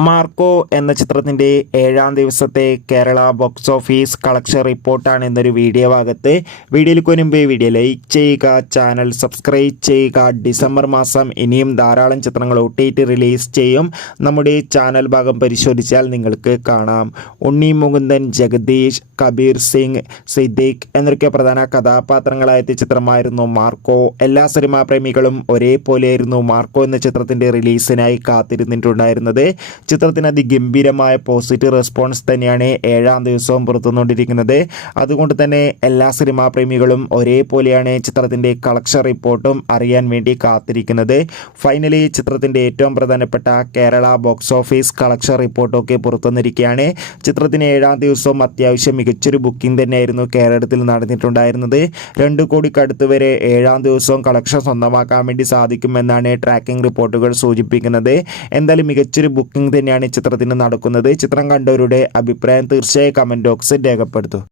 Marco എന്ന ചിത്രത്തിന്റെ ഏഴാം ദിവസത്തെ കേരള ബോക്സ് ഓഫീസ് കളക്ഷൻ റിപ്പോർട്ടാണ് എന്നൊരു വീഡിയോ ഭാഗത്ത്. വീഡിയോയിൽ മുൻപ് വീഡിയോ ലൈക്ക് ചെയ്യുക ചാനൽ സബ്സ്ക്രൈബ് ചെയ്യുക. ഡിസംബർ മാസം ഇനിയും ധാരാളം ചിത്രങ്ങൾ ഒ ടി ടി റിലീസ് ചെയ്യും. നമ്മുടെ ചാനൽ ഭാഗം പരിശോധിച്ചാൽ നിങ്ങൾക്ക് കാണാം. ഉണ്ണി മുകുന്ദൻ ജഗദീഷ് കബീർ സിംഗ് സിദ്ദീഖ് എന്നൊക്കെ പ്രധാന കഥാപാത്രങ്ങളായ ചിത്രമായിരുന്നു മാർക്കോ. എല്ലാ സിനിമാ പ്രേമികളും ഒരേപോലെയായിരുന്നു മാർക്കോ എന്ന ചിത്രത്തിന്റെ റിലീസിനായി കാത്തിരുന്നിട്ടുണ്ടായിരുന്നത്. ചിത്രത്തിന് അതിഗംഭീരമായ പോസിറ്റീവ് റെസ്പോൺസ് തന്നെയാണ് ഏഴാം ദിവസവും പുറത്തുകൊണ്ടിരിക്കുന്നത് അതുകൊണ്ട് തന്നെ എല്ലാ സിനിമാ പ്രേമികളും ഒരേപോലെയാണ് ചിത്രത്തിന്റെ കളക്ഷൻ റിപ്പോർട്ടും അറിയാൻ വേണ്ടി കാത്തിരിക്കുന്നത്. ഫൈനലി ചിത്രത്തിന്റെ ഏറ്റവും പ്രധാനപ്പെട്ട കേരള ബോക്സ് ഓഫീസ് കളക്ഷൻ റിപ്പോർട്ടൊക്കെ പുറത്തുവന്നിരിക്കുകയാണ്. ചിത്രത്തിന് ഏഴാം ദിവസവും അത്യാവശ്യം മികച്ചൊരു ബുക്കിംഗ് തന്നെയായിരുന്നു കേരളത്തിൽ നടന്നിട്ടുണ്ടായിരുന്നത്. രണ്ട് കോടിക്കടുത്ത് വരെ ഏഴാം ദിവസവും കളക്ഷൻ സ്വന്തമാക്കാൻ വേണ്ടി സാധിക്കുമെന്നാണ് ട്രാക്കിംഗ് റിപ്പോർട്ടുകൾ സൂചിപ്പിക്കുന്നത്. എന്തായാലും മികച്ചൊരു ബുക്കിംഗ് തന്നെയാണ് ഈ ചിത്രത്തിന് നടക്കുന്നത്. ചിത്രം കണ്ടവരുടെ അഭിപ്രായം തീർച്ചയായും കമന്റ് ബോക്സിൽ രേഖപ്പെടുത്തും.